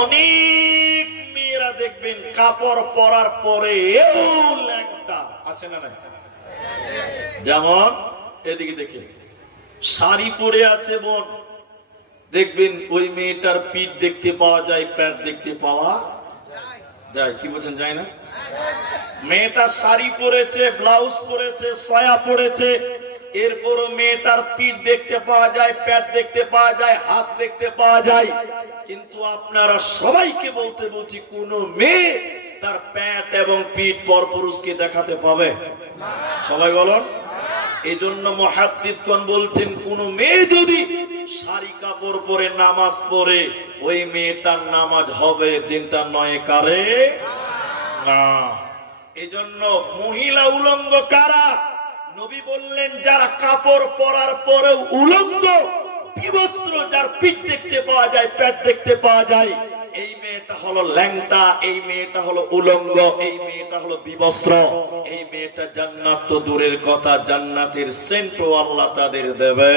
অনেক মেয়েরা দেখবেন কাপড় পরার পরে ল্যাংটা আছে না নাই? যেমন এদিকে দেখে শাড়ি পরে আছে বোন, দেখবেন ওই মেয়েটার পিঠ দেখতে পাওয়া যায়, প্যান্ট দেখতে পাওয়া যায়। কি বলছেন, যায় না? মেয়েটা শাড়ি পরেছে, ব্লাউজ পরেছে, সয়া পরেছে, এরপরও মেয়েটার পিঠ দেখতে পাওয়া যায়, প্যান্ট দেখতে পাওয়া যায়, হাত দেখতে পাওয়া যায়। কিন্তু আপনারা সবাইকে বলতে বলছি, কোন মেয়ে তার প্যান্ট এবং পিঠ পরপুরুষকে দেখাতে পাবে? সবাই বলুন। এই জন্য মুহাদ্দিসগণ বলছেন, কোন মেয়ে যদি শাড়ি কাপড় পরে নামাজ পড়ে, ওই মেয়েটার নামাজ হবে, দিনটা নয় কারে না। এই জন্য মহিলা উলঙ্গ কারা? নবী বললেন, যারা কাপড় পরার পরেও উলঙ্গ, বিবস্ত্র, যার পিঠ দেখতে পাওয়া যায়, পেট দেখতে পাওয়া যায়, এই মেয়েটা হলো ল্যাংটা, এই মেয়েটা হলো উলঙ্গ, এই মেয়েটা হলো বিবস্ত্র। এই মেয়েটা জান্নাত তো দূরের কথা, জান্নাতের সেন্টও আল্লাহ তাদের দেবে।